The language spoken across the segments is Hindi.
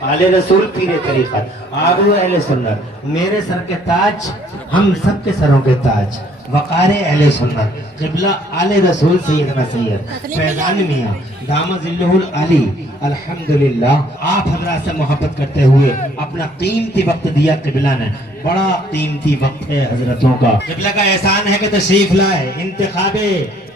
आले रसूल पीरे तरीक़त आबू अहले सुन्नत, मेरे सर के ताज हम सबके सरों के ताज, वक़ारे अहले सुन्नत, क़िबला आले रसूल सैयदना सैयद फैज़ान मियाँ दामद ज़िल्लुहुल आली। अल्हम्दुलिल्लाह आप हज़रात से मोहब्बत करते हुए अपना कीमती वक्त दिया क़िबला ने, बड़ा कीमती वक्त है हजरतों का। क़िबला का एहसान है कि तशरीफ लाए, इंतखाबे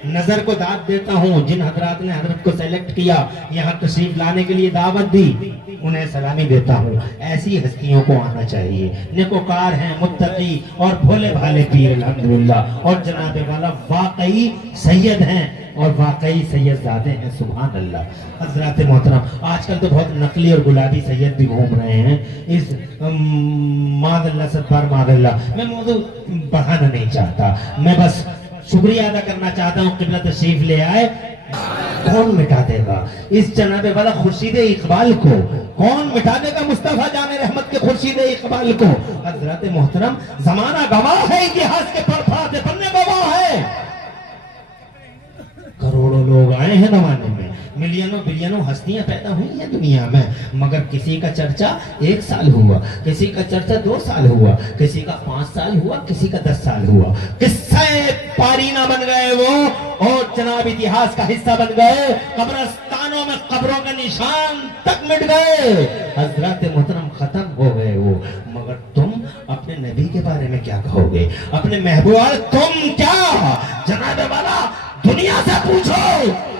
नजर को दाद देता हूँ जिन हजरात ने हजरत को सेलेक्ट किया, यहाँ तशरीफ लाने के लिए दावत दी, उन्हें सलामी देता हूँ। ऐसी हस्तियों को आना चाहिए, नेकोकार हैं, मुत्तकी और भोले भाले पीर अल्हम्दुलिल्लाह, और जनाबे वाला वाकई सैयद हैं और वाकई सैयदजादे हैं। सुभान अल्लाह। हजरात मोहतरम आजकल तो बहुत नकली और गुलाबी सैयद भी घूम रहे हैं। इस मादल्ला सत्तार मादल्ला मैं मौजूद बढ़ाना नहीं चाहता, मैं बस शुक्रिया अदा करना चाहता हूँ। क़िबला तशरीफ ले आए, कौन मिटा देगा इस जनाबे वाला खुर्शीद इकबाल को, कौन मिटा देगा मुस्तफा जाने रहमत के खुर्शीद इकबाल को। हजरत मोहतरम जमाना गवाह है, इतिहास के पढ़ पन्ने गवाह है। करोड़ों लोग आए हैं जमाने में, मिलियनों बिलियनों हस्तियां पैदा हुई हैं दुनिया में, मगर किसी का चर्चा 1 साल हुआ, किसी का चर्चा 2 साल हुआ, किसी का 5 साल हुआ, किसी का 10 साल हुआ। किस्से पारीना बन गए वो, और जनाब इतिहास का हिस्सा बन गए, कब्रिस्तानों में कब्रों के निशान तक मिट गए। हजरत मोहतरम खत्म हो गए वो, मगर तुम अपने नबी के बारे में क्या कहोगे, अपने महबूब, तुम क्या जनाब वाला दुनिया से पूछो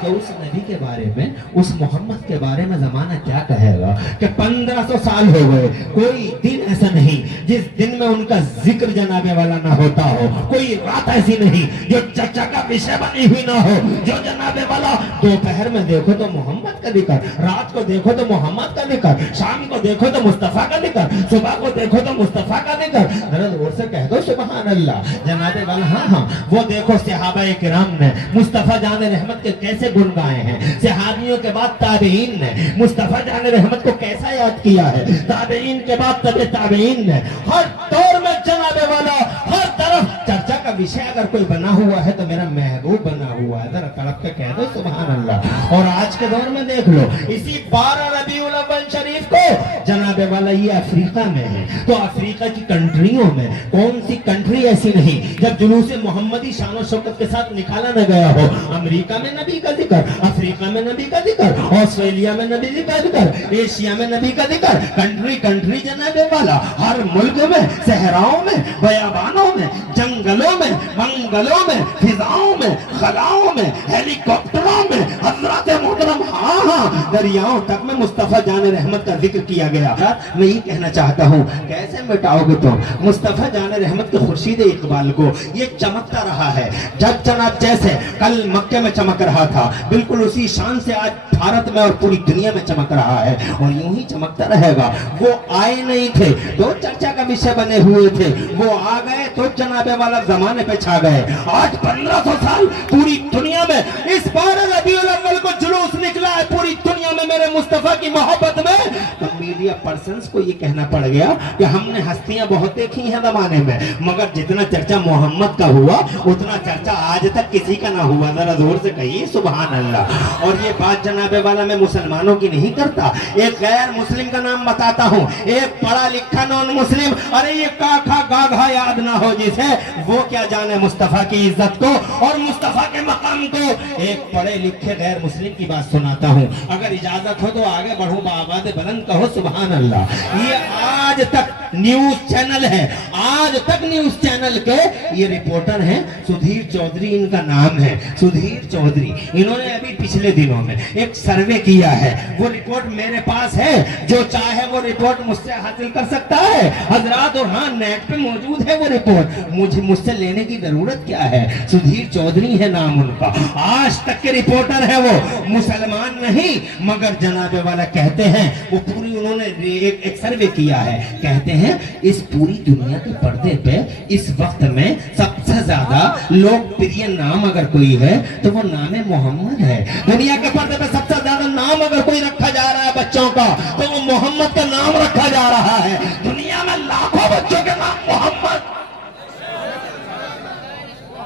कि उस नबी के बारे में, उस मोहम्मद के बारे में जमाना क्या कहेगा कि 1500 साल हो गए, कोई दिन ऐसा नहीं जिस दिन में उनका जिक्र जनाबे वाला ना होता हो, कोई रात ऐसी नहीं जो चर्चा का विषय बनी हुई ना हो, जो जनाबे वाला दोपहर में देखो तो मोहम्मद का जिक्र, रात को देखो तो मोहम्मद का जिक्र, शाम को देखो तो मुस्तफा का जिक्र, सुबह को देखो तो मुस्तफा का जिक्र। जरा जोर से कह दो सुभान अल्लाह जनाबे वाला। हाँ, वो देखो सहाबा किराम ने मुस्तफा जाने रहमत के कैसे गुण गाए हैं, सहाबियों के बाद ताबईन ने मुस्तफा जाने रहमत को कैसा याद किया है, ताबईन के बाद तबे ताबईन ने, हर दौर में जनाबे वाला हर तरफ चर्चा का विषय अगर कोई बना हुआ है तो मेरा महबूब बना हुआ है। जरा तड़प के कह दो सुभान अल्लाह। और आज के दौर में देख लो, इसी 12 रबीउल अव्वल शरीफ को जनाबे वाला ये अफ्रीका में है, तो अफ्रीका की कंट्रियों में कौन सी कंट्री ऐसी नहीं जब जुलूस मोहम्मदी शान शौकत के साथ निकाला न गया हो। अमेरिका में नबी का जिक्र, अफ्रीका में नबी का जिक्र, ऑस्ट्रेलिया में नबी का जिक्र, एशिया में नबी का जिक्र, कंट्री कंट्री जनाबे वाला हर मुल्क में, सहराओं में, बयाबानों में, जंगलों में, मंगलों में, फिजाओं में, खलाओं में, हेलीकॉप्टरों में, हजरत मोहतरम हाँ दरियाओं तक में मुस्तफा जाने रहमत का जिक्र किया गया। मैं ये कहना चाहता हूँ, कैसे मिटाओगे तुम मुस्तफा जाने रहमत के खुर्शीद इकबाल को। ये चमकता रहा है, जब जनाब जैसे कल मक्के में चमक रहा था, बिल्कुल उसी शान से आज भारत में और पूरी दुनिया में चमक रहा है, और यूं ही चमकता रहेगा। वो आए नहीं थे तो चर्चा का विषय बने हुए थे, वो आ गए तो जनाबे वाला जमाने पे छा गए। आज 1500 साल पूरी दुनिया में इस 12 रबीउल अव्वल को जुलूस निकला है पूरी दुनिया में मेरे मुस्तफा की मोहब्बत में। तो मीडिया पर्संस को ये कहना पड़ गया कि हमने हस्तियां बहुत देखी हैं जमाने में, मगर जितना चर्चा मोहम्मद का हुआ उतना चर्चा आज तक किसी का ना हुआ। जरा जोर से कहिए सुभान अल्लाह। और ये बात जनाबे वाला मैं मुसलमानों की नहीं करता, एक गैर मुस्लिम का नाम बताता हूँ, एक पढ़ा लिखा नॉन मुस्लिम, अरे ये काखा गाघा याद ना हो जिसे, वो क्या जाने मुस्तफा की इज्जत को और मुस्तफा के मकाम को। एक पढ़े लिखे गैर मुस्लिम की बात सुनाता हूँ, अगर इजाजत हो तो आगे बढ़ूं, बाबाद बुलंद कहो सुभान अल्लाह। ये आज तक न्यूज चैनल है, आज तक न्यूज चैनल के ये रिपोर्टर हैं, सुधीर चौधरी इनका नाम है, सुधीर चौधरी। इन्होंने अभी पिछले दिनों में एक सर्वे किया है, वो रिपोर्ट मेरे पास है, जो चाहे वो रिपोर्ट मुझसे हासिल कर सकता है हजरात। और हाँ, नेट पे मौजूद है वो रिपोर्ट, मुझसे लेने की जरूरत क्या है। सुधीर चौधरी है नाम उनका, आज तक के रिपोर्टर है वो, मुसलमान नहीं, मगर जनाबे वाला कहते हैं, वो पूरी उन्होंने एक सर्वे किया है, कहते हैं इस पूरी दुनिया के पर्दे पे इस वक्त में सबसे ज्यादा लोकप्रिय नाम अगर कोई है तो वो नाम मोहम्मद है। दुनिया के पर्दे पे सबसे ज्यादा नाम अगर कोई रखा जा रहा है बच्चों का तो वो मोहम्मद का नाम रखा जा रहा है। दुनिया में लाखों बच्चों के नाम मोहम्मद,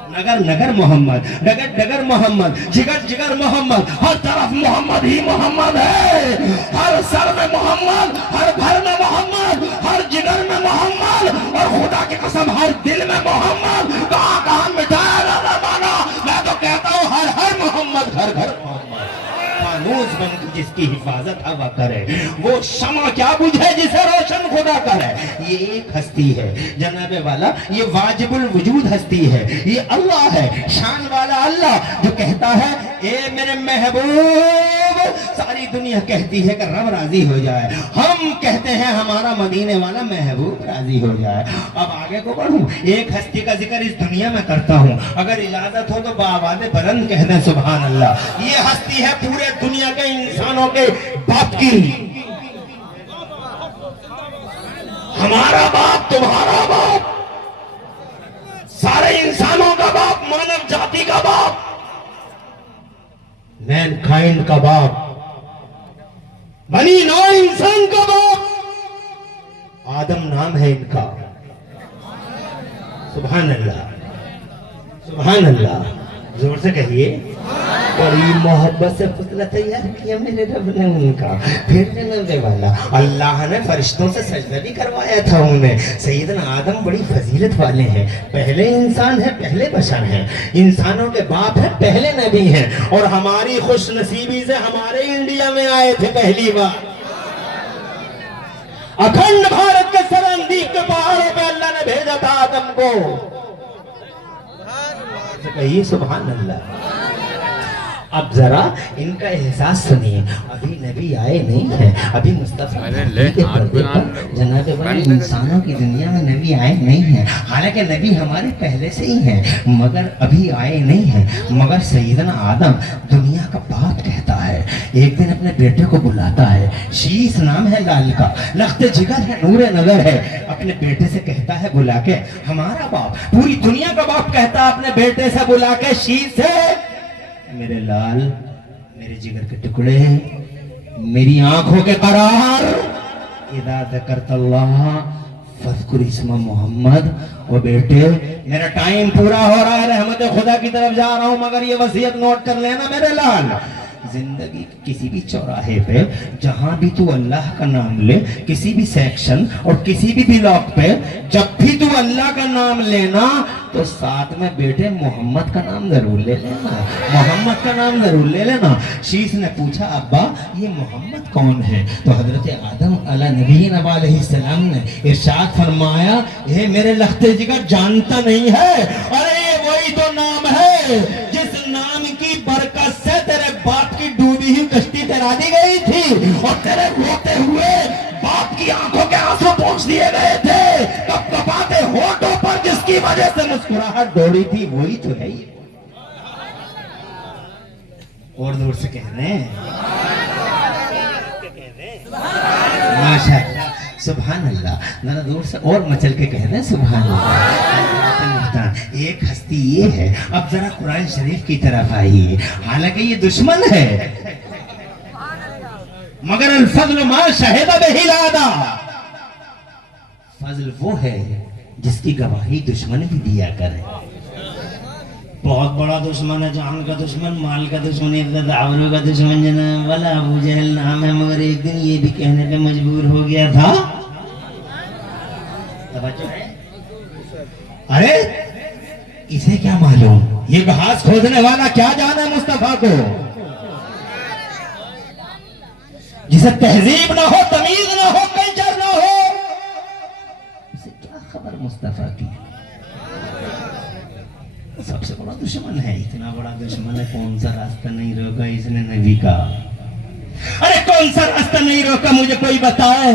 नगर नगर मोहम्मद, डगर डगर मोहम्मद, जिगर जिगर मोहम्मद, हर तरफ मोहम्मद ही मोहम्मद है, हर सर में मोहम्मद, जिसकी हिफाजत हवा करे, वो शमा क्या बुझे जिसे रोशन खुदा करे। ये एक हस्ती है जनाबे वाला, ये वाजिबुल वजूद हस्ती है, ये अल्लाह है, शान वाला अल्लाह जो कहता है ए मेरे महबूब। सारी दुनिया कहती है कि रब राजी हो जाए, हम कहते हैं हमारा मदीने वाला महबूब राजी हो जाए। अब आगे को बढ़ूं, एक हस्ती का जिक्र इस दुनिया में करता हूं, अगर इजाजत हो तो बावाज़े बुलंद कह दें सुभान अल्लाह। ये हस्ती है पूरे दुनिया के इंसानों के बाप की, हमारा बाप, तुम्हारा बाप, सारे इंसानों का बाप, मानव जाति का बाप, मैनकाइंड का बाप, बनी नौ इंसान का बाप आदम नाम है इनका। सुभान अल्लाह, सुभान अल्लाह, जोर से कहिए। बड़ी मोहब्बत से पुतला तैयार किया मेरे रब ने उनका। फिर जनाबे वाला अल्लाह ने फरिश्तों से सजदा भी करवाया था उन्हें। सैयदना आदम बड़ी फजीलत वाले हैं, पहले इंसान है, पहले बशर हैं, इंसानों के बाप है, पहले नबी हैं। और हमारी खुश नसीबी से हमारे इंडिया में आए थे पहली बार। अखंड भारत के सरहदीक के पहाड़ों पे अल्लाह ने भेजा था आदम को। कहिए सुभान अल्लाह। अब जरा इनका एहसास सुनिए, अभी नबी आए नहीं है, अभी मुस्तफा जनाबे वाले इंसानों की दुनिया में नबी आए नहीं है। हालांकि नबी हमारे पहले से ही हैं, मगर अभी आए नहीं हैं। मगर सैयदना आदम दुनिया का बाप कहता है, एक दिन अपने बेटे को बुलाता है, शीश नाम है लाल का, लख्ते जिगर है, नूरे नजर है, अपने बेटे से कहता है बुला के, हमारा बाप, पूरी दुनिया का बाप कहता है अपने बेटे से बुला के, शीश है मेरे लाल, मेरे जिगर के टुकड़े, मेरी आंखों के करार, इदा ज़करतल्लाह फज़कुर इस्मा मोहम्मद। और बेटे मेरा टाइम पूरा हो रहा है, रहमत खुदा की तरफ जा रहा हूं, मगर ये वसीयत नोट कर लेना मेरे लाल, जिंदगी किसी भी चौराहे पे जहां भी तू अल्लाह का नाम ले, किसी भी सेक्शन और किसी भी ब्लॉक पे जब भी तू अल्लाह का नाम लेना तो साथ में बेटे मोहम्मद का नाम जरूर ले लेना, मोहम्मद का नाम जरूर ले लेना। शीश ने पूछा अब्बा ये मोहम्मद कौन है? तो हजरत आदम अला नबी अलैहिस्सलाम ने इरशाद फरमाया, हे मेरे लख्ते जिगर जानता नहीं है, अरे वही तो नाम है जिस नाम की बरकत से तेरे बाप की डूबी हुई कश्ती तैरा दी गई थी और तेरे रोते हुए बाप की आंखों के आंसू पोंछ दिए गए थे, कपकपाते होठों पर जिसकी वजह से मुस्कुराहट दौड़ी थी, वही तो है ये। और दूर से कह रहे हैं माशाअल्लाह, सुभान अल्लाह, जरा दूर से और मचल के कह रहे हैं सुभान अल्लाह। एक हस्ती ये है। अब जरा कुरान शरीफ की तरफ आइए, हालांकि ये दुश्मन है, मगर अल फज़्ल मा शहिदा बिही लादा, फजल वो है जिसकी गवाही दुश्मन भी दिया करे। बहुत बड़ा दुश्मन है, जान का दुश्मन, माल का दुश्मन, इज्जत आबरू का दुश्मन, जनाब वाला अबू जहल नाम है, मगर एक दिन ये भी कहने पे मजबूर हो गया था, तवज्जो है? अरे इसे क्या मालूम, ये घास खोदने वाला क्या जाने मुस्तफा को, जिसे तहजीब ना हो, तमीज ना हो, कल्चर ना हो, उसे क्या खबर मुस्तफा की। सबसे बड़ा दुश्मन है, इतना बड़ा दुश्मन है, कौन सा रास्ता नहीं रोका इसने नबी का? अरे कौन सा रास्ता नहीं रोका मुझे कोई बताए?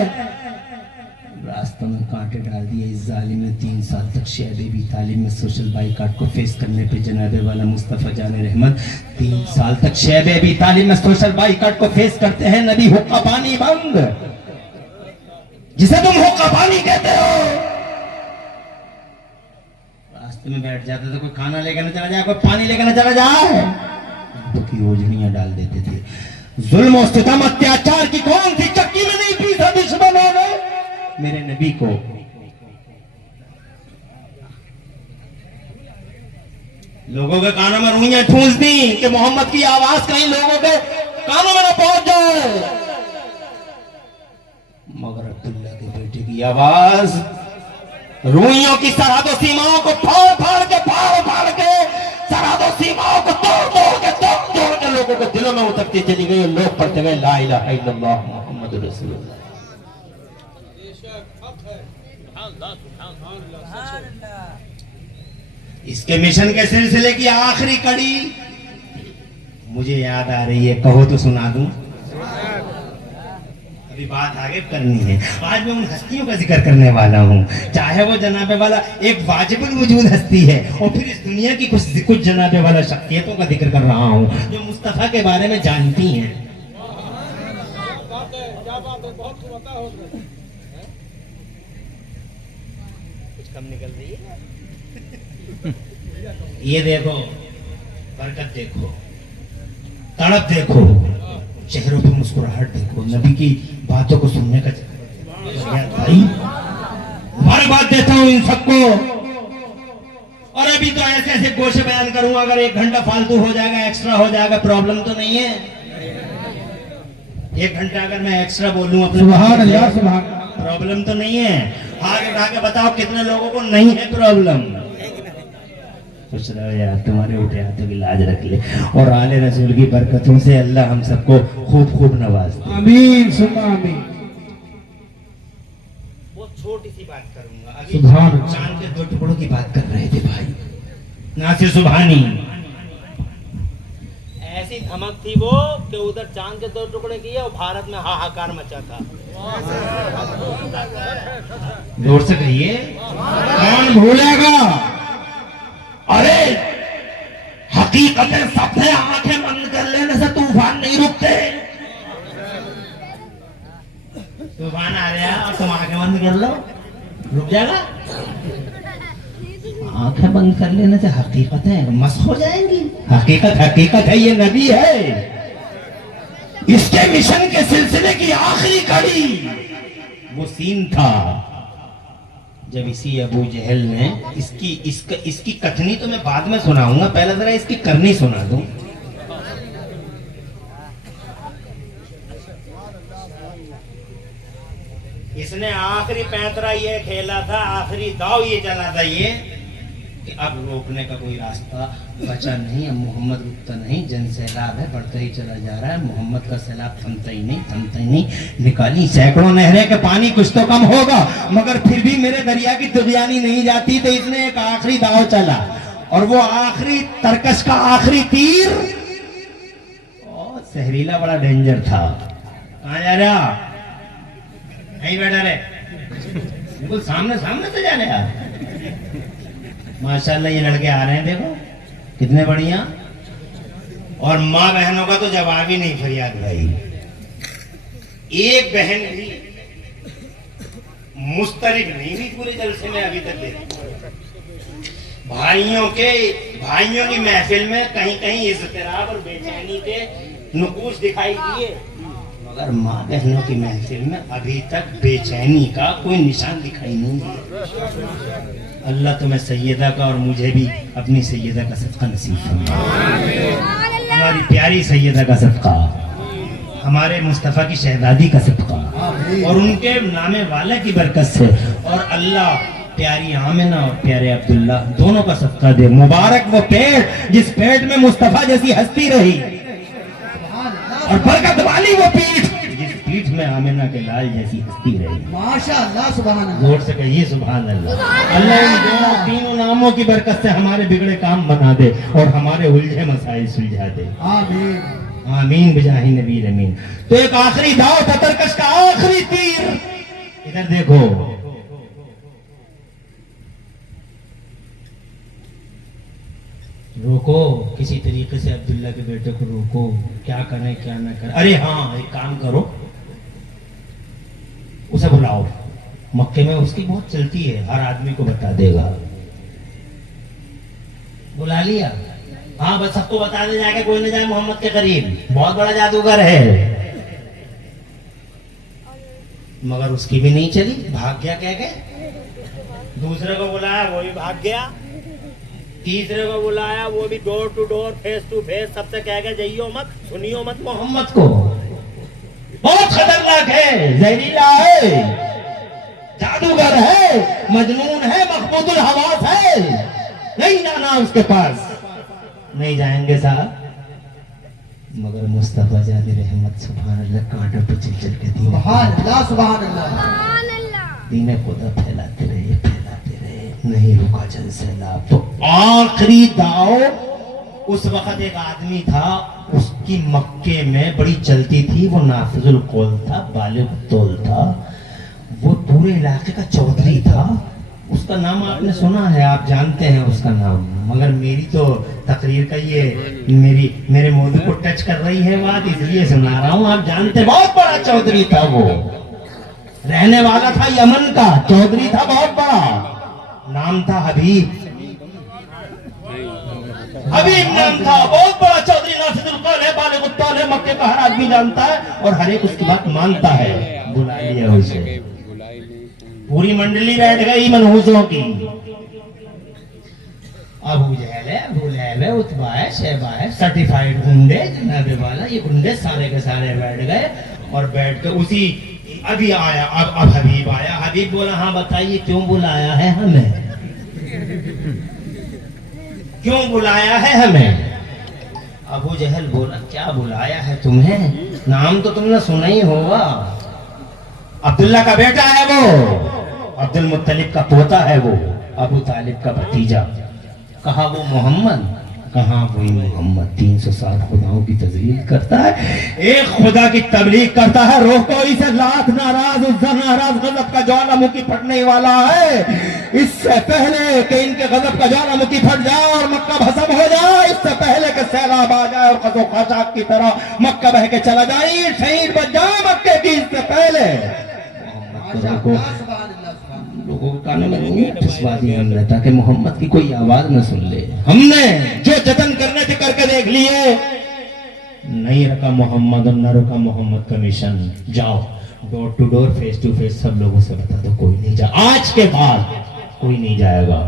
रास्तों में कांटे डाल दिए इस जालिम ने। 3 साल तक शहब अबी तालिब में सोशल बाइकाट को फेस करने पे जनाबे वाला मुस्तफा जाने रहमत 3 साल तक शहब अबी तालिब में सोशल बाइकाट को फेस करते हैं। नबी हुक्का पानी बंद, जिसे तुम हुक्का पानी कहते हो, रास्ते में बैठ जाते थे, कोई खाना लेकर न चला जाए, कोई पानी लेकर न चला जाए, तो की ओझड़ियां डाल देते थे। जुल्म और सितम अत्याचार की कौन सी चक्की में नहीं पीसा दुश्मनों ने मेरे नबी को। लोगों के कानों में रुइयां ठूंस दी कि मोहम्मद की आवाज कहीं लोगों के कानों में न पहुंच जाए, मगर अब्दुल्ला के बेटे की आवाज रूइयों की सरहदों सीमाओं को फाड़ फाड़ के सरहदों सीमाओं को तोड़ तोड़ के लोगों के दिलों में उतरती चली गई और लोग पढ़ते गए ला इलाहा इल्लल्लाह मुहम्मदुर रसूलुल्लाह। इसके मिशन के सिलसिले की आखिरी कड़ी मुझे याद आ रही है, कहो तो सुना दूं। अभी बात आगे करनी है। आज मैं उन हस्तियों का जिक्र करने वाला हूँ, चाहे वो जनाबे वाला एक वाजिबुल वजूद हस्ती है और फिर इस दुनिया की कुछ जनाबे वाला शख्सियतों का जिक्र कर रहा हूँ जो मुस्तफा के बारे में जानती हैं। कुछ कम निकल रही है। ये देखो, बरकत देखो, तड़प देखो, चेहरों पे मुस्कुराहट देखो, नबी की बातों को सुनने का भाई मुबारकबाद देता हूँ इन सबको। और अभी तो ऐसे ऐसे गोशे बयान करूंगा, अगर 1 घंटा फालतू हो जाएगा, एक्स्ट्रा हो जाएगा, प्रॉब्लम तो नहीं है। 1 घंटा अगर मैं एक्स्ट्रा बोलूं अपने प्रॉब्लम तो नहीं है। आगे उठा के बताओ कितने लोगों को नहीं है प्रॉब्लम। कुछ रहो यार, तुम्हारे उठे हाथों की लाज रख ले और आले रसूल की बरकतों से अल्लाह हम सबको खूब खूब नवाज दे। आमीन सुम्मा आमीन। वो छोटी सी बात करूंगा, अभी चांद के 2 टुकड़ों की बात कर रहे थे भाई नासिर सुभानी। ऐसी धमक थी वो कि उधर चांद के 2 टुकड़े किए और भारत में हाहाकार मचा था। जोर से कहिए, कौन भूलेगा। अरे हकीकतें सब है, आंखें बंद कर लेने से तूफान नहीं रुकते। तूफान आ गया और तुम आंखें बंद कर लो, रुक जाएगा। आंखें बंद कर लेने से हकीकतें मस्त हो जाएंगी। हकीकत हकीकत है, ये नबी है। इसके मिशन के सिलसिले की आखिरी कड़ी वो सीन था जब इसी अबू जहल ने इसकी कथनी तो मैं बाद में सुनाऊंगा, पहले जरा इसकी करनी सुना दूं। इसने आखिरी पैंतरा ये खेला था, आखिरी दाव ये चला था ये कि अब रोकने का कोई रास्ता बचा नहीं, अब मोहम्मद रुकता नहीं, जन सैलाब है बढ़ता ही चला जा रहा है, मोहम्मद का सैलाब थमता ही नहीं। निकाली सैकड़ों नहरें के पानी कुछ तो कम होगा, मगर फिर भी मेरे दरिया की तुगयानी नहीं जाती। तो इसने एक आखिरी दाव चला और वो आखिरी तरकश का आखिरी तीर जहरीला बड़ा डेंजर था। कहाँ जा रहा? नहीं बैठा रे, बिल्कुल सामने से जा रहा। माशाल्लाह ये लड़के आ रहे हैं, देखो कितने बढ़िया। और माँ बहनों का तो जवाब ही नहीं फरियाद भाई। एक बहन भी मुस्तरिब नहीं हुई पूरे जलसे में अभी तक। देखो भाइयों की महफिल में कहीं कहीं इज़्तिराब और बेचैनी के नुकूश दिखाई दिए, मगर माँ बहनों की महफिल में अभी तक बेचैनी का कोई निशान दिखाई नहीं दिया। अल्लाह तुम्हें सैयदा का और मुझे भी अपनी सैयदा का सदका नसीब फरमाए। हमारी प्यारी सैयदा का सदका, हमारे मुस्तफ़ा की शहजादी का सदका और उनके नामे वाले की बरकत से, और अल्लाह प्यारी आमिना और प्यारे अब्दुल्ला दोनों का सदका दे। मुबारक वो पेट जिस पेट में मुस्तफ़ा जैसी हस्ती रही, और बरकत वाली वो पीठ जिस पीठ में आमिना के लाल जैसी हस्ती रही। माशाअल्लाह, सुभान अल्लाह। जोर से कहिए सुभान अल्लाह। अल्लाह इन तीनों नामों की बरकत से हमारे बिगड़े काम बना दे और हमारे उलझे मसाइल सुलझा दे। आमीन आमीन बिजाही नबी अमीन। तो एक आखिरी दाव था, तरकश का आखिरी तीर। इधर देखो, रोको किसी तरीके से अब्दुल्ला के बेटे को रोको, क्या करें क्या ना करें। अरे हाँ, एक काम करो, उसे बुलाओ। मक्के में उसकी बहुत चलती है, हर आदमी को बता देगा। बुला लिया, हाँ बस सबको बता दे जाके कोई न जाए मोहम्मद के करीब, बहुत बड़ा जादूगर है। मगर उसकी भी नहीं चली, भाग गया कह के। दूसरे को बुलाया, वो भी भाग गया। तीसरे को बुलाया, वो भी door to door face to face सबसे कह के जाइयो मत, सुनियो मत मोहम्मद को। बहुत खतरनाक है, जहरीला है, जादूगर है, मजनून है, मखबूतुल हवास है। नहीं जाना उसके पास। नहीं जाएंगे साहब, मगर मुस्तफा जाने रहमत सुभान अल्लाह कांटों पे चल चल के सुभान अल्लाह सुभान अल्लाह दीन खुदा फैलाते रहे, नहीं रुका जल सैलाब। तो आखिरी दाव उस वक्त एक आदमी था, उसकी मक्के में बड़ी चलती थी, वो नाफिजुल कौल था, बालिग तौल था, वो पूरे इलाके का चौधरी था। उसका नाम आपने सुना है, आप जानते हैं उसका नाम, मगर मेरी तो तकरीर का ये मेरे मौजू को टच कर रही है बात, इसलिए सुना रहा हूँ। आप जानते, बहुत बड़ा चौधरी था वो, रहने वाला था यमन का, चौधरी था बहुत बड़ा, नाम था हबीब। हबीब नाम था, बहुत बड़ा चौधरी, नाफिजुल कौल है, बालिग तौल है, मक्के का हर आदमी जानता है और हर एक उसकी बात मानता है। बुला लिया उसे, पूरी मंडली बैठ गई मनहूसों की। अबू जहल है, अबू लहब है, उतबा है, शैबा है, सर्टिफाइड गुंडे, जनाबे वाला, ये गुंडे सारे के सारे बैठ गए। और बैठ कर उसी अभी आया, अब हबीब आया। हबीब बोला, हाँ बताइए क्यों बुलाया है हमें, क्यों बुलाया है हमें? अबू जहल बोला, क्या बुलाया है तुम्हें, नाम तो तुमने सुना ही होगा, अब्दुल्ला का बेटा है वो, अब्दुल मुत्तलिब का पोता है वो, अबू तालिब का भतीजा। कहा वो मोहम्मद, कहा वही मोहम्मद 300 साल खुदाओं की तजलील करता है, एक खुदा की तबलीग करता है, रोको इसे, लात नाराज उज्जा नाराज, गजब का ज्वालामुखी फटने वाला है। इससे पहले कि इनके गजब का ज्वालामुखी फट जाए और मक्का भस्म हो जाए, इससे पहले कि सैलाब आ जाए और खजो खाशाक की तरह मक्का बह के चला जाए, शहीद बच जाए मक्के की, इससे पहले लोगों को कानों में नहीं ठुसवा दिया हमने, ताकि मोहम्मद की कोई आवाज न सुन ले। हमने जो जतन करने थे करके देख लिए, नहीं रखा मोहम्मद और न रखा मोहम्मद का मिशन। जाओ door to door, face to face सब लोगों से बता दो, कोई नहीं जा, आज के बाद कोई नहीं जाएगा।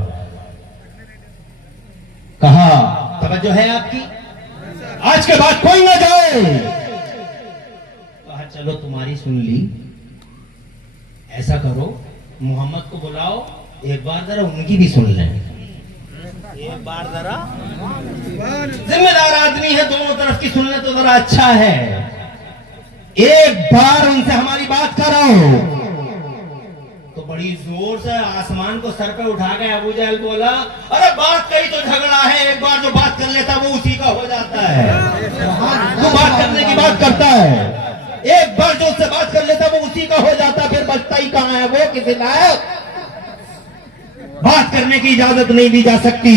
कहा तवज्जो है आपकी, आज के बाद कोई ना जाए। कहा चलो तुम्हारी सुन ली, ऐसा करो मोहम्मद को बुलाओ, एक बार जरा उनकी भी सुन लें, एक बार जरा, जिम्मेदार आदमी है, दोनों तरफ की सुनने तो जरा अच्छा है, एक बार उनसे हमारी बात कराओ। तो बड़ी जोर से आसमान को सर पे उठा के अबू जहल बोला, अरे बात कही तो झगड़ा है, एक बार जो बात कर लेता वो उसी का हो जाता है, वो बात करने की बात करता है, एक बार जो उससे बात कर लेता वो उसी का हो जाता, फिर बचता ही कहां है वो, किसी लायक बात करने की इजाजत नहीं दी जा सकती,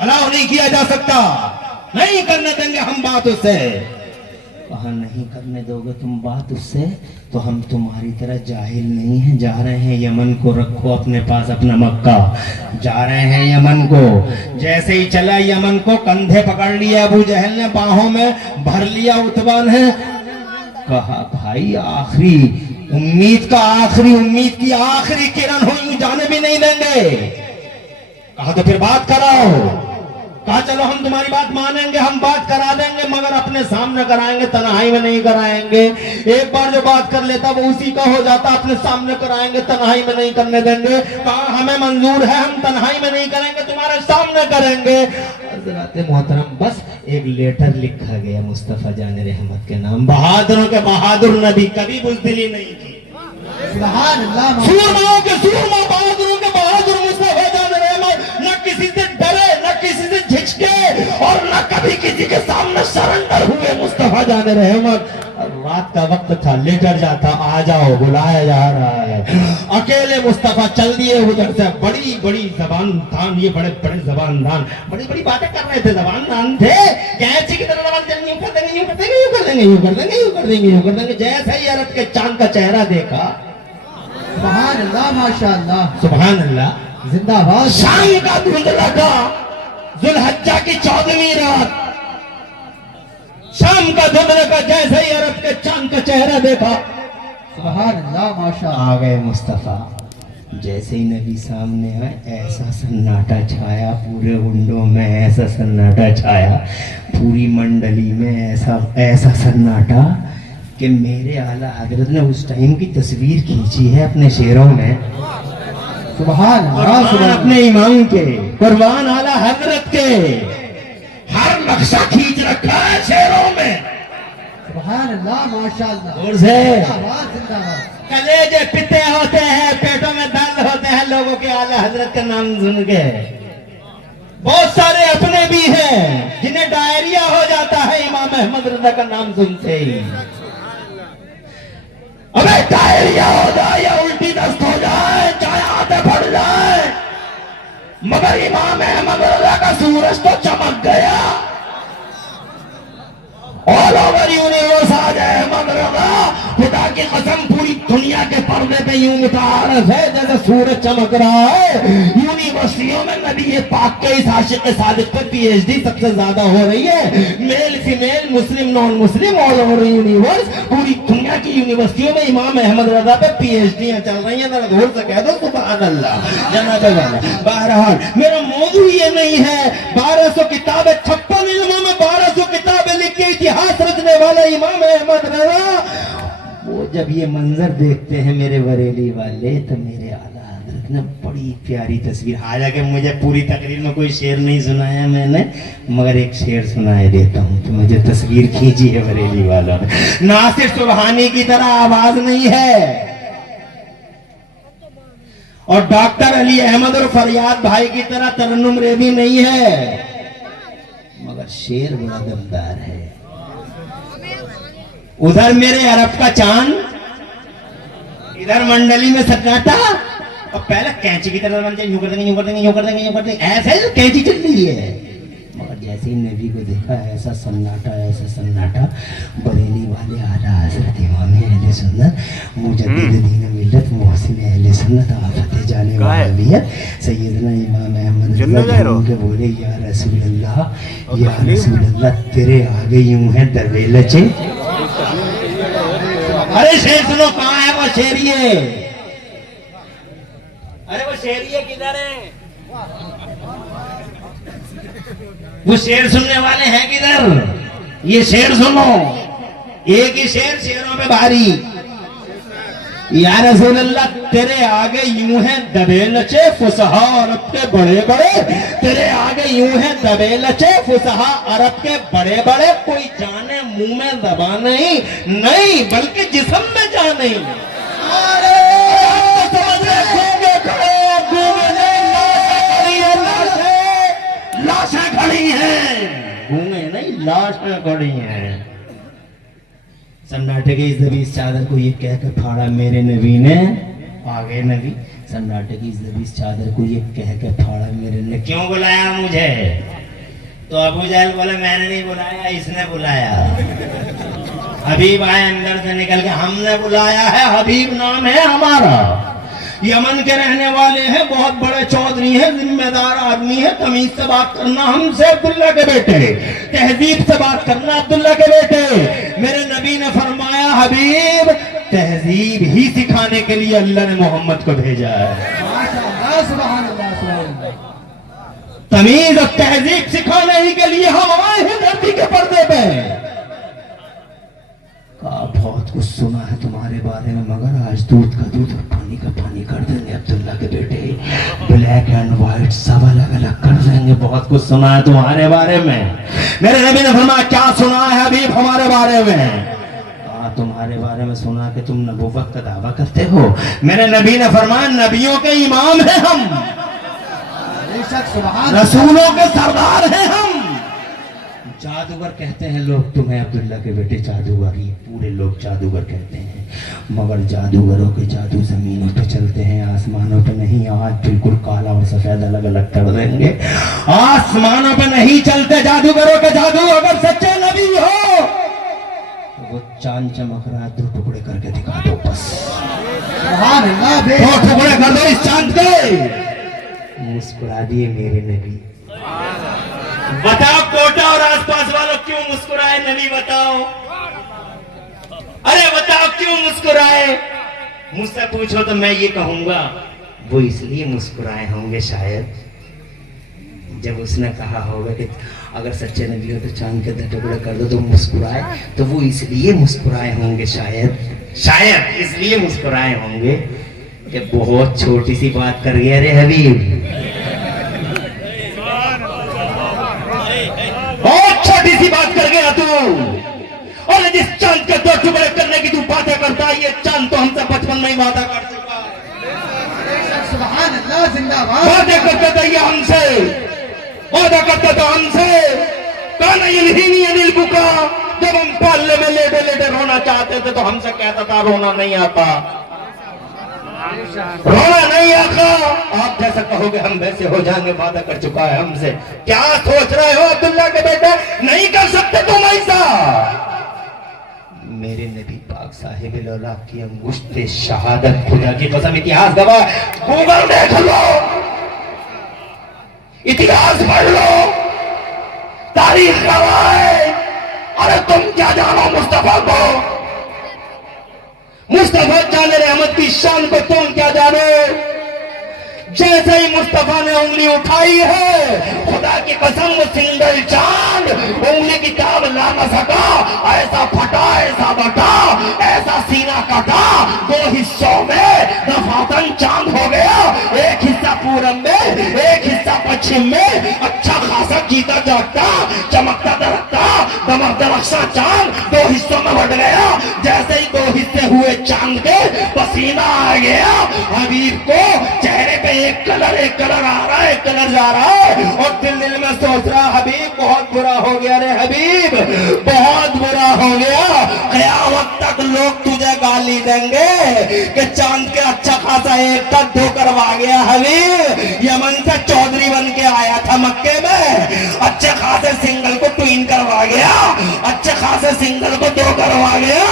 अलाउ नहीं किया जा सकता, नहीं करने देंगे हम बात उससे। कहा नहीं करने दोगे तुम बात उससे तो हम तुम्हारी तरह जाहिल नहीं हैं, जा रहे हैं यमन को, रखो अपने पास अपना मक्का, जा रहे हैं यमन को। जैसे ही चला यमन को, कंधे पकड़ लिया अबू जहल ने, बाहों में भर लिया उतबा ने। कहा भाई आखिरी उम्मीद की आखिरी किरण हुई, जाने भी नहीं देंगे। कहा तो फिर बात कराओ। कहा चलो हम तुम्हारी बात मानेंगे, हम बात करा देंगे, मगर अपने सामने कराएंगे, तन्हाई में नहीं कराएंगे। एक बार जो बात कर लेता वो उसी का हो जाता, अपने सामने कराएंगे, तन्हाई में नहीं करने देंगे। कहा हमें मंजूर है, हम तन्हाई में नहीं करेंगे, तुम्हारे सामने करेंगे। मोहतरम बस एक लेटर लिखा गया मुस्तफा जाने रहमत के नाम, बहादुरों के बहादुर नबी, कभी बुज़दिली नहीं की, सूरमाओं के सूरमा, बहादुरों के बहादुर मुस्तफा जाने रहमत, न किसी से डरे, न किसी से झिझके और न कभी किसी के सामने सरेंडर हुए मुस्तफा जाने रहमत। रात का वक्त था, लेटर जाता, आ जाओ बुलाया जा रहा है। अकेले मुस्तफा चल दिए उधर से, बड़ी बड़ी जबान दान, ये बड़े बड़े जबान दान, बड़ी बड़ी बातें कर रहे थे, जबान दान थे, कैंची की तरह जबान चलनी, यूं कर देंगे, यूं कर देंगे, यूं कर देंगे, यूं कर देंगे, यूं कर देंगे, यूं कर देंगे। जैसे ही अरब के चांद का चेहरा देखा, सुभान अल्लाह, माशाअल्लाह, सुभान अल्लाह, जिंदाबाद। शाम का धुंधला था, जुल्हज्जा की 14वीं रात, शाम का धुंधला का, जैसे ही अरब के चांद का चेहरा देखा, सुभान अल्लाह, माशाअल्लाह, आ गए मुस्तफा। जैसे ही नबी सामने आए, ऐसा सन्नाटा छाया पूरे गुंडों में, ऐसा सन्नाटा छाया पूरी मंडली में, ऐसा सन्नाटा कि मेरे आला हजरत ने उस टाइम की तस्वीर खींची है अपने शेरों में। सुभान अल्लाह, अपने इमाम के, कुर्बान आला हजरत के, हर नक्शा खींच रखा है शेरों में। सुभान अल्लाह माशाअल्लाह। जोर से। जिंदाबाद जिंदाबाद। कलेजे पिते होते हैं, पेटों में दर्द होते हैं लोगों के आला हजरत का नाम सुन के। बहुत सारे अपने भी हैं जिन्हें डायरिया हो जाता है इमाम अहमद रजा का नाम सुनते ही। अबे डायरिया हो जाए या उल्टी दस्त हो जाए, चाहे आते फट जाए, मगर इमाम अहमद रजा का सूरज तो चमक गया। ऑल ओवर यूनिवर्स आ जाए अहमद रजा, खुदा की कसम पूरी दुनिया के पर्दे पे यूं मुतारफ है जैसे सूरज चमक रहा है। यूनिवर्सिटियों में नबी पाक के इस आशिक सादिक पर पीएचडी सबसे ज्यादा हो रही है। Male female Muslim non Muslim all over universe, पूरी दुनिया की यूनिवर्सिटियों में इमाम अहमद रजा पे पीएचडी चल रही है। जरा जोर से कह दो सुभान अल्लाह। जनाब वाला बहरहाल मेरा मौजू ये नहीं है। 1200 किताबें, 56 इल्मों में 1200 किताबें लिख के इतिहास रचने वाला इमाम अहमद रजा, वो जब ये मंजर देखते हैं मेरे बरेली वाले, तो मेरे आला हज़रत ने बड़ी प्यारी तस्वीर। हालांकि मुझे पूरी तकरीर में कोई शेर नहीं सुनाया मैंने, मगर एक शेर सुनाए देता हूँ कि मुझे तस्वीर खींची है बरेली वालों ने। नासिर सुबहानी की तरह आवाज नहीं है, और डॉक्टर अली अहमद और फरियाद भाई की तरह तरन्नुम रेबी नहीं है, मगर शेर बड़ा दमदार है। उधर मेरे अरब का चांद, इधर मंडली में सन्नाटा, और पहले कैंची की तरह बन जाए, यूं कर देंगे, यूं कर देंगे, यूं कर देंगे, यूं कर देंगे, ऐसे ही कैंची चल रही है। मगर जैसे ही नबी को देखा, ऐसा सन्नाटा, बरेली वाले आला हज़रत इमाम अहले सुन्नत, मुजद्दिद दीन मिल्लत, मोहसिन अहले सुन्नत, आफत जाने वाला नबीयत, सैयदना इमाम अहमद रज़ा के बोले, या रसूल अल्लाह, तेरे आगे यूं है दरवेलचे। अरे शेर सुनो, कहाँ है वो शेरिए? अरे वो शेरिए किधर है? वो शेर सुनने वाले हैं किधर? ये शेर सुनो, एक ही शेर, शेरों पे भारी। या रसूल अल्लाह, तेरे आगे यूं है दबेलचे फुसहा अरब के बड़े बड़े, तेरे आगे यूं है दबेलचे फुसहा अरब के बड़े बड़े, कोई जाने मुंह में दबा नहीं बल्कि जिस्म में जाने। लाशें खड़ी हैं, गूंगे नहीं, लाशें खड़ी हैं। सन्नाटे के इस दबीस चादर को ये कह के फाड़ा मेरे नबी ने, आगे नबी, सन्नाटे की इस दबीस चादर को ये कह के फाड़ा मेरे ने, क्यों बुलाया मुझे? तो अबू जहल बोले, मैंने नहीं बुलाया, इसने बुलाया। हबीब आए अंदर से निकल के, हमने बुलाया है, हबीब नाम है हमारा। यमन के रहने वाले हैं, बहुत बड़े चौधरी हैं, जिम्मेदार आदमी है। तमीज से बात करना हमसे, अब्दुल्ला के बेटे, तहजीब से बात करना अब्दुल्ला के बेटे। मेरे नबी ने फरमाया, हबीब, तहजीब ही सिखाने के लिए अल्लाह ने मोहम्मद को भेजा है। माशाअल्लाह, सुभान अल्लाह, सुभान अल्लाह। तमीज और तहजीब सिखाने ही के लिए हम आए हैं धरती के पर्दे पे। बहुत कुछ सुना है तुम्हारे बारे में, मगर आज दूध का दूध और पानी का पानी कर देंगे अब्दुल्ला के बेटे। ब्लैक एंड व्हाइट सब अलग अलग कर देंगे। बहुत कुछ सुना है तुम्हारे बारे में। मेरे नबी ने फरमाया, क्या सुना है हबीब हमारे बारे में? तुम्हारे बारे में सुना कि तुम नबूवत का दावा करते हो। मेरे नबी ने फरमाया, नबियों के इमाम हैं हम, रसूलों के सरदार हैं हम। जादूगर कहते हैं लोग तुम्हें, अब्दुल्ला के बेटे जादूगर, ये पूरे लोग जादूगर कहते हैं, मगर जादूगरों के जादू जमीनों पे चलते हैं, आसमानों पे नहीं। आज बिल्कुल काला और सफेद अलग अलग कर देंगे। आसमानों पे नहीं चलते जादूगरों के जादू। अगर सच्चे नबी हो तो वो चांद चमक रहा है, 2 टुकड़े करके दिखा दो बस। 2 टुकड़े कर दो इस चांद के। मुस्कुरा दिए मेरे नबी। बताओ कोटा और आसपास वालों क्यों मुस्कुराए? नबी बताओ, अरे बताओ क्यों मुस्कुराए? मुझसे पूछो तो मैं ये कहूंगा, वो इसलिए मुस्कुराए होंगे शायद, जब उसने कहा होगा कि अगर सच्चे नबी हो तो चांद के 2 टुकड़े कर दो तो मुस्कुराए, तो वो इसलिए मुस्कुराए होंगे शायद इसलिए मुस्कुराए होंगे कि बहुत छोटी सी बात कर गया रे हबीब। बहुत बात कर गया तू? और जिस चांद के 2 टुकड़े करने की तू बातें करता है, ये चांद तो हमसे बचपन में ही वादा कर चुका है। सुभान अल्लाह, जिंदाबाद। वादे करता था ये हमसे, वादा करता था हमसे। काना यही अनिल बुका, जब हम पालने में लेटे लेटे रोना चाहते थे तो हमसे कहता था रोना नहीं आता, रोना नहीं आता। आप जैसा कहोगे हम वैसे हो जाएंगे, वादा कर चुका है हमसे। क्या सोच रहे हो अब्दुल्ला के बेटे, नहीं कर सकते तुम ऐसा? मेरे नबी पाक साहिब की अंगुश्त शहादत, खुदा की कसम, इतिहास गवाह। गूगल देख लो, इतिहास पढ़ लो, तारीख गवाह है। अरे तुम क्या जानो मुस्तफा को? मुस्तफा जाने रहमत की शान को तुम क्या जानो? जैसे ही मुस्तफा ने उंगली उठाई है, खुदा की कसम वो सिंगल चांद उंगली की ताब ला न सका। ऐसा फटा, ऐसा बटा, ऐसा सीना कटा, 2 हिस्सों में दफातन चांद हो गया। एक हिस्सा पूरब में, एक हिस्सा पश्चिम में। अच्छा खासा जीता जागता, चमकता दरकता, दमक दरख्शा चांद 2 हिस्सों में बढ़ गया। जैसे ही 2 हिस्से हुए चांद के, पसीना आ गया हबीब को। चेहरे पे एक कलर आ रहा है, एक कलर जा रहा है, और दिल में सोच रहा हबीब बहुत बुरा हो गया रे हबीब, बहुत बुरा हो गया। कयामत तक लोग तुझे गाली देंगे कि चांद के अच्छा खासा एक तक 2 करवा गया हबीब। यमन से चौधरी बन के आया था मक्के में, अच्छे खासे सिंगल को ट्विन करवा गया, अच्छे खासे सिंगल को 2 करवा गया।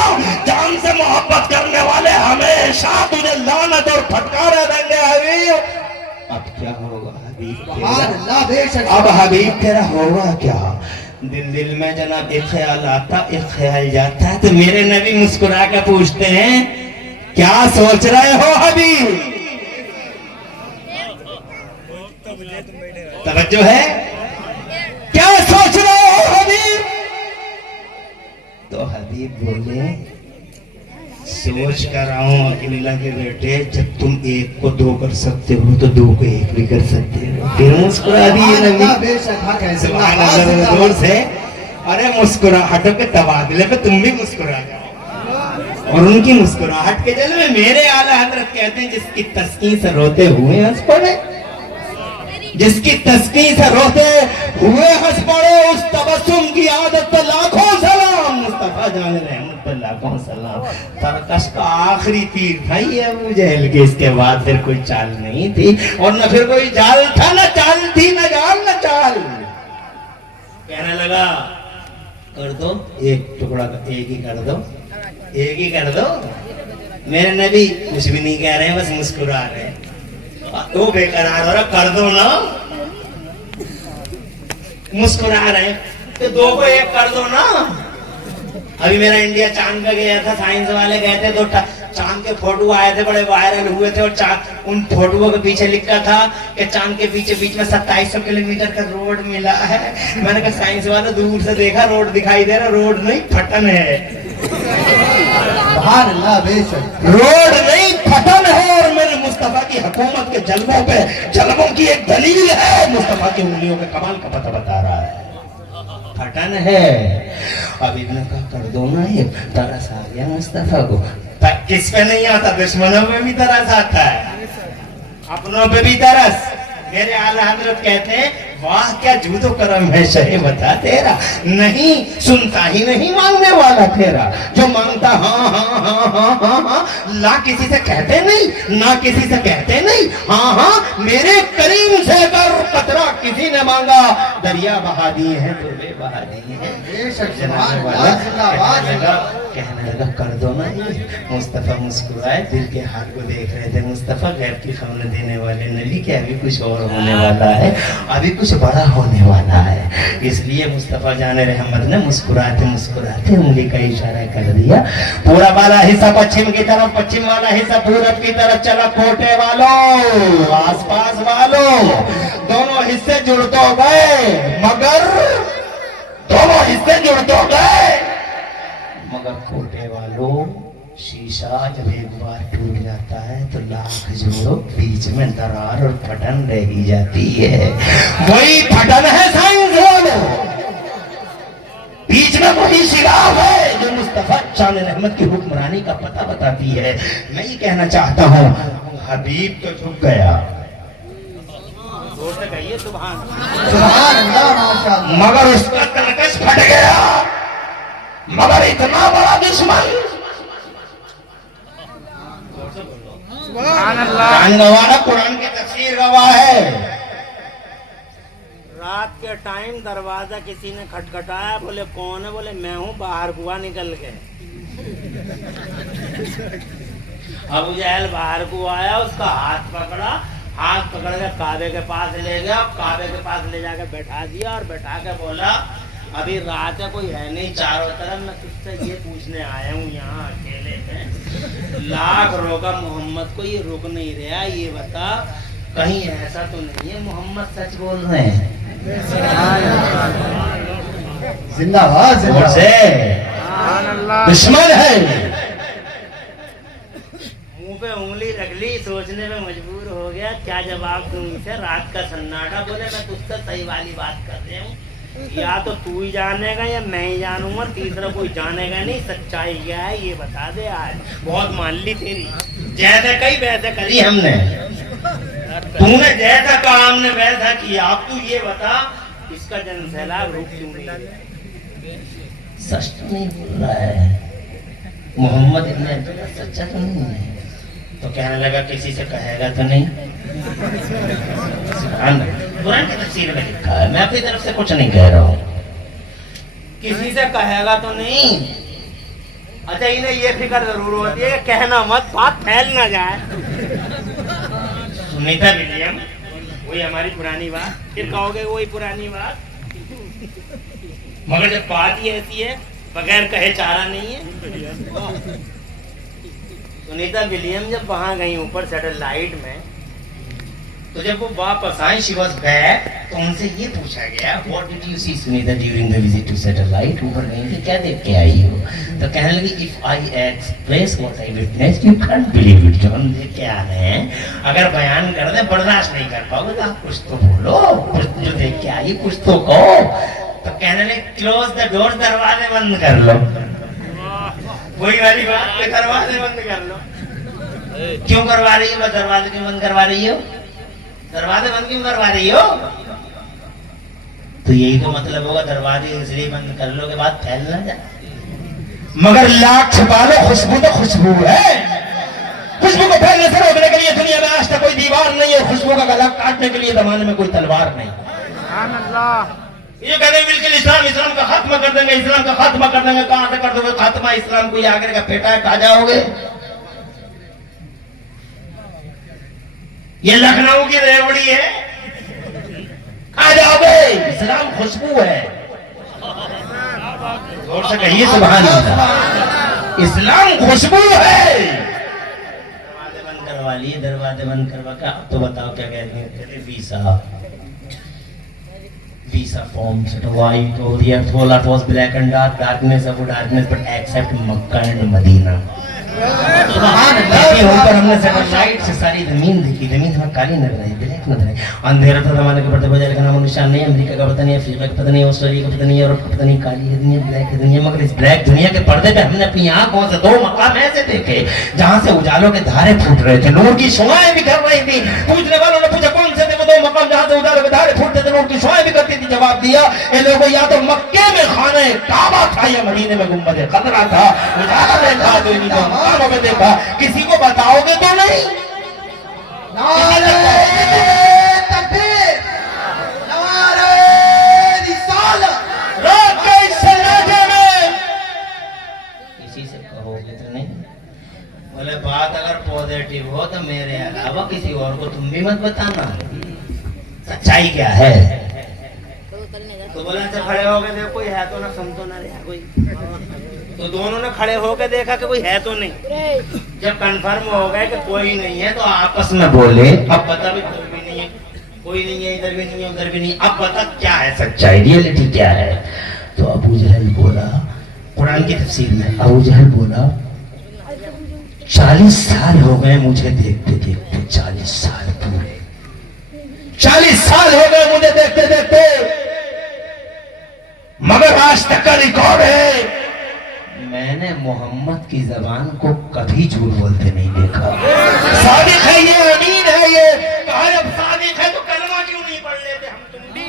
चांद से मोहब्बत करने वाले हमेशा तुझे लानत और फटकारे देंगे हबीब। अब क्या होगा हबीब तेरा? अब हबीब तेरा होगा क्या? दिल में जनाब एक ख्याल आता, एक ख्याल जाता है, तो मेरे नबी मुस्कुरा कर पूछते हैं क्या सोच रहे हो हबीब? तवज्जो है? क्या सोच रहे हो हबीब? तो हबीब बोले सोच कर रहा हूँ अब्दुल्ला के बेटे, जब तुम 1 को 2 कर सकते हो तो 2 को 1 भी कर सकते हो। फिर मुस्कुरा दिए नबी, सुभान अल्लाह जोर से। अरे मुस्कुराहटों के तबादले पे तुम भी मुस्कुरा जाओ, और उनकी मुस्कुराहट के जलवे मेरे आला हजरत कहते हैं जिसकी तस्कीन से रोते हुए हंस पड़े, जिसकी तस्कीन से रोते हुए हंस पड़े, उस तबस्सुम की आदत पे लाखों सलाम। मुस्तफा जान रहमत पे लाखों सलाम। तरकश का आखिरी तीर था ये अबू जहल के, इसके बाद फिर कोई चाल नहीं थी, और न फिर कोई जाल था, न चाल थी, न जाल न चाल। कहने लगा कर दो 1 टुकड़ा, 1 ही कर दो, 1 ही कर दो। मेरे नबी कुछ भी नहीं कह रहे हैं, बस मुस्कुरा रहे हैं। तो बेकरार हो रहा, कर दो ना, मुस्कुरा रहे, तो 2 को 1 कर दो ना। अभी मेरा इंडिया चांद पे गया था, साइंस वाले गए थे, 2 चांद के फोटो आए थे, बड़े वायरल हुए थे, और उन फोटोओं के पीछे लिखा था कि चांद के पीछे बीच में 2700 किलोमीटर का रोड मिला है। मैंने कहा साइंस वाले दूर से देखा, रोड दिखाई दे रहा, रोड नहीं फटन है। रोड नहीं फटन है, और मेरे मुस्तफा की हुकूमत के जलवों की एक दलील है। मुस्तफा की उंगलियों के कमाल का पता बता रहा है, फटन है। अब इतना का कर दो ना, ये तरस आ गया मुस्तफा को। किस पे नहीं आता? दुश्मनों पे भी तरस आता है, अपनों पे भी तरस। मेरे आला हजरत कहते हैं वाह क्या जूदो करम है शहे बता तेरा, नहीं सुनता ही नहीं मांगने वाला तेरा, जो मांगता हाँ हाँ हाँ हाँ हाँ हाँ, ला किसी से कहते नहीं, ना किसी से कहते नहीं, हाँ हाँ मेरे करीम से अगर कतरा किसी ने मांगा, दरिया बहा दिए हैं तो वे बहा दिए हैं। कहने लगा कर दो ना ये। मुस्तफा मुस्कुराए, दिल के हाल को देख रहे थे मुस्तफा, गैर की खबर देने वाले नबी के अभी कुछ और होने वाला है, अभी कुछ बड़ा होने वाला है। इसलिए मुस्तफा जाने रहमत ने मुस्कुराते मुस्कुराते उंगली का इशारा कर दिया। पूरब वाला हिस्सा पश्चिम की तरफ, पश्चिम वाला हिस्सा पूरब की तरफ चला। कोटे वालों, आसपास वालों, दोनों हिस्से जुड़ तो गए, मगर दोनों हिस्से जुड़ तो गए, मगर कोटे वालों शीशा जब एक बार टूट जाता है तो लाख जोड़ो, बीच में दरार और फटन रह जाती है। वही फटन है साइंस वालों, बीच में वही सिराब है जो मुस्तफा शान रहमत की हुक्मरानी का पता बताती है। मैं ये कहना चाहता हूँ, हबीब तो झुक गया, जोर से कहिए सुभान अल्लाह माशाअल्लाह। मगर उसका तरकश फट गया। मगर इतना बड़ा दुश्मन, कुरान गवाह है, कुरान की तफसीर गवाह है। रात के टाइम दरवाजा किसी ने खटखटाया, बोले कौन है? बोले मैं हूँ, बाहर हुआ निकल के। अबू जहल बाहर को आया, उसका हाथ पकड़ा, हाथ पकड़ के काबे के पास ले गया, काबे के पास ले जाकर बैठा दिया और बैठा के बोला अभी रात है, कोई है नहीं चारों तरफ, मैं तुझसे ये पूछने आया हूँ यहाँ अकेले में, लाख रोका मोहम्मद को, ये रुक नहीं रहा, ये बता कहीं ऐसा तो नहीं है मोहम्मद सच बोल रहे हैं? जिंदाबाद जोर से, जिंदाबाद। दुश्मन है। मुंह पे उंगली रख ली, सोचने में मजबूर हो गया क्या जवाब दूं इसे। रात का सन्नाटा, बोले मैं तुझसे सही वाली बात कर रही हूँ, या तो तू ही जानेगा या मैं ही जानूंगा, तीसरा कोई जानेगा नहीं, सच्चाई क्या है ये बता दे। आज बहुत मान ली तेरी, जैसे कही वैसे करी हमने, तूने जैसा कहा हमने वैसा किया। अब तू ये बता इसका जन्म सैलाब रुक क्यों नहीं रहा? सच तो नहीं बोल रहा है मोहम्मद इतना सच्चा तो नहीं है। तो कहने लगा किसी से कहेगा तो नहीं? कुरान की तफसीर में लिखा है, मैं अपनी तरफ से कुछ नहीं कह रहा हूँ। किसी से कहेगा तो नहीं? अच्छा, इन्हें ये फिक्र जरूर होती है कि कहना मत, बात फैल ना जाए। सुनीता विलियम, वही हमारी पुरानी बात, फिर कहोगे वही पुरानी बात। मगर जब बात ही ऐसी है, बगैर कहे चारा नहीं है। सुनीता विलियम जब वहां गई ऊपर सैटेलाइट में, तो जब वो वापस आई, शी वाज बैक, तो उनसे ये पूछा गया what did you see Sunita during the visit to satellite, ऊपर गई थी क्या देख के आई हो? तो कहने लगी if I express what I witnessed you can't believe it. जो हम देख के आ रहे हैं अगर बयान कर दे बर्दाश्त नहीं कर पाओगे, तो आप कुछ तो बोलो, कुछ जो देख के आई कुछ तो कहो। तो कहने लगे क्लोज द डोर, दरवाजे बंद कर लो। वही वाली बात, दरवाजे बंद कर लो। क्यों करवा रही हो? दरवाजे क्यों बंद करवा रही हो? दरवाजे बंद क्यों करवा रही हो? तो यही तो मतलब होगा, दरवाजे इसलिए बंद कर लो के बाद फैल ना जाए। मगर लाख छुपा लो, खुशबू तो खुशबू है। खुशबू को फैलने से रोकने के लिए दुनिया में आज तक कोई दीवार नहीं है, खुशबू का गला काटने के लिए जमाने में कोई तलवार नहीं। ये कहते हैं बिल्कुल इस्लाम का खात्मा कर देंगे, इस्लाम का खात्मा कर देंगे। कहां से कर दोगे खात्मा? इस्लाम को आगे का पेटा है, खा जाओगे। ये लखनऊ की रेवड़ी है, खा जाओगे। इस्लाम खुशबू है, जोर से कहिए सुभान अल्लाह। इस्लाम खुशबू है। दरवाजे बंद करवा लिए, दरवाजे बंद करवा का। अब तो बताओ क्या कहते हैं? कहते visa, visa forms it white or the whole earth was black and darkness of darkness but except Makkah and Medina। ऊपर हमने सैटेलाइट से सारी जमीन देखी, जमीन हमें काली नजर आई, ब्लैक नजर आई। अंधेरा था जमाने के बढ़ते बजाय का नाम निशान नहीं, अमेरिका का पता नहीं, अफ्रीका का पता नहीं, ऑस्ट्रेलिया का पता नहीं, यूरोप का पता नहीं, काली है दुनिया, ब्लैक है दुनिया। मगर इस ब्लैक दुनिया के पर्दे पे हमने अपनी आंखों से 2 मकाम ऐसे देखे जहां से उजालों के धारे फूट रहे थे, नूर की शुआएं बिखर रही थी। पूछने वालों ने पूछा कौन से थे वो 2 मकाम जहां से उजालों के धारे फूटते थे, नूर की शुआएं बिखरती थी। जवाब दिया ये लोगों, या तो मक्के में खाने काबा था या मदीने में गुंबद खतरा था। उजाला देखा तो इन्हीं मकामों में देखा, किसी को बताओगे तो नहीं। नारे तकबीर, नारे रिसालत। रात के इस सन्नाटे में किसी से कहोगे तो नहीं। बोले बात अगर पॉजिटिव हो तो मेरे अलावा किसी और को तुम भी मत बताना, सच्चाई क्या है। तो बोला अच्छा खड़े हो गए, देखो कोई है तो ना, सुन तो ना रहा कोई। तो दोनों ने खड़े होकर देखा कि कोई है तो नहीं। जब कंफर्म हो गए कि कोई नहीं है तो आपस में बोले अब पता भी कोई भी नहीं है, कोई नहीं है, इधर भी नहीं है उधर भी नहीं, अब पता क्या है सच्चाई, रियलिटी क्या है। तो अबू जहल बोला, कुरान की तफसीर में अबू जहल बोला 40 साल हो गए मुझे देखते देखते, 40 साल पूरे 40 साल हो गए मुझे देखते देखते। मगर आज तक का रिकॉर्ड है, मैंने मोहम्मद की जबान को कभी झूठ बोलते नहीं देखा। सादिक है ये, अमीन है ये। कहा जब सादिक है तो कलमा क्यों नहीं पढ़ लेते हम तुम भी?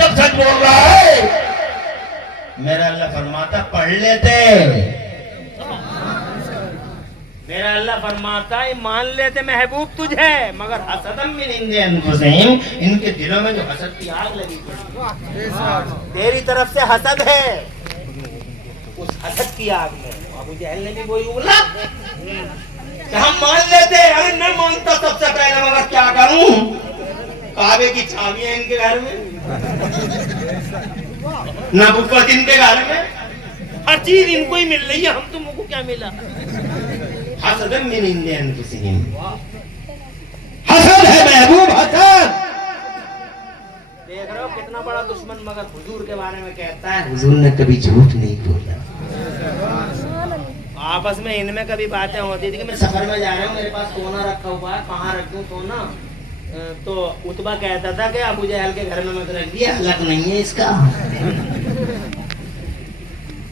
जब सच बोल रहा है मेरा अल्लाह फरमाता पढ़ लेते। मेरा अल्लाह फरमाता है मान लेते महबूब तुझे, मगर हसदम मिन इंदे अनफुसिहिम, इनके दिलों में जो हसद की आग लगी पड़ी, तेरी तरफ से हसद है, उस हसद की आग में अबू जहल ने भी वही बोला कि हम मान लेते। अरे न मानता सबसे पहले, मगर क्या करूं, काबे की चाबियां इनके घर में, नबुव्वत इनके घर में, हर चीज इनको ही मिल रही है, हम तुमको क्या मिला? हसदम मिन इंदे अनफुसिहिम, हसद है महबूब, हसद। देख रहे हो कितना बड़ा दुश्मन, मगर हुजूर के बारे में कहता है हुजूर ने कभी झूठ नहीं बोला। आपस में इनमें कभी बातें होती थी कि मैं सफर में जा रहा हूँ, मेरे पास सोना रखा हुआ है, कहाँ रख दूं सोना? तो उतबा कहता था कि अबू जहल के घर में मत रख दिया, हलक नहीं है इसका।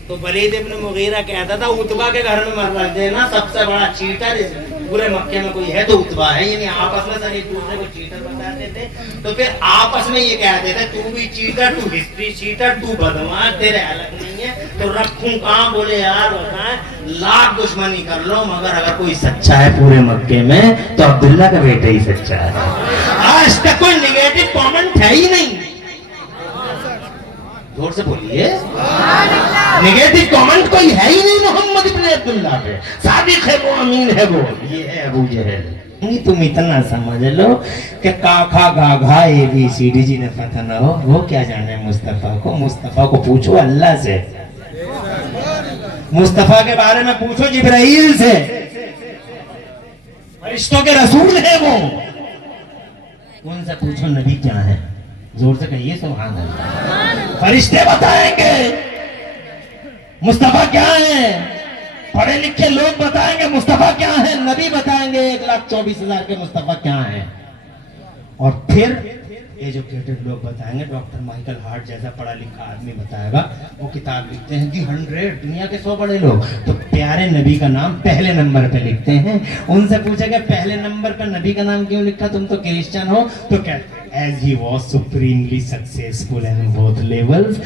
तो वलीद इब्न मुगीरा कहता था उतबा के घर में मत रख देना, सबसे बड़ा चीटर पूरे मक्के में कोई है तो उतबा है। यानी आपस में सब एक दूसरे को चीटर बताते थे। तो फिर आपस में ये कहते थे तू भी चीटर, तू हिस्ट्री चीटर, तू बदमाश, तेरे अलग नहीं है तो रखूं कहाँ? बोले यार बताएं, लाख दुश्मनी कर लो मगर अगर कोई सच्चा है पूरे मक्के में तो अब्दुल्ला का बेटा ही सच्चा है। आज तक कोई निगेटिव कमेंट है ही नहीं। जोर से बोलिए, नेगेटिव कमेंट कोई है ही नहीं मोहम्मद इब्न अब्दुल्ला पे। सादिक है वो, अमीन है वो, ये है अबू जहल। तुम इतना समझ लो कि काखा गाघा ABCD जी ने पता ना हो, वो क्या जाने मुस्तफा को? मुस्तफा को पूछो अल्लाह से, मुस्तफा के बारे में पूछो जिब्राइल से, फरिश्तों के रसूल है वो, उनसे पूछो नबी क्या है। जोर से कहिए सुभान अल्लाह। फरिश्ते बताएंगे मुस्तफा क्या है, पढ़े लिखे लोग बताएंगे मुस्तफा क्या है, नबी बताएंगे 1,24,000 के मुस्तफा क्या है, और फिर एजुकेटेड लोग बताएंगे, डॉक्टर माइकल हार्ट जैसा पढ़ा लिखा आदमी बताएगा। वो किताब लिखते हैं दी 100, दुनिया के 100 बड़े लोग, तो प्यारे नबी का नाम पहले नंबर पे लिखते हैं। उनसे पूछेगा पहले नंबर पे नबी का नाम क्यों लिखा, तुम तो क्रिश्चियन हो? तो कहते हैं as he was supremely successful in both levels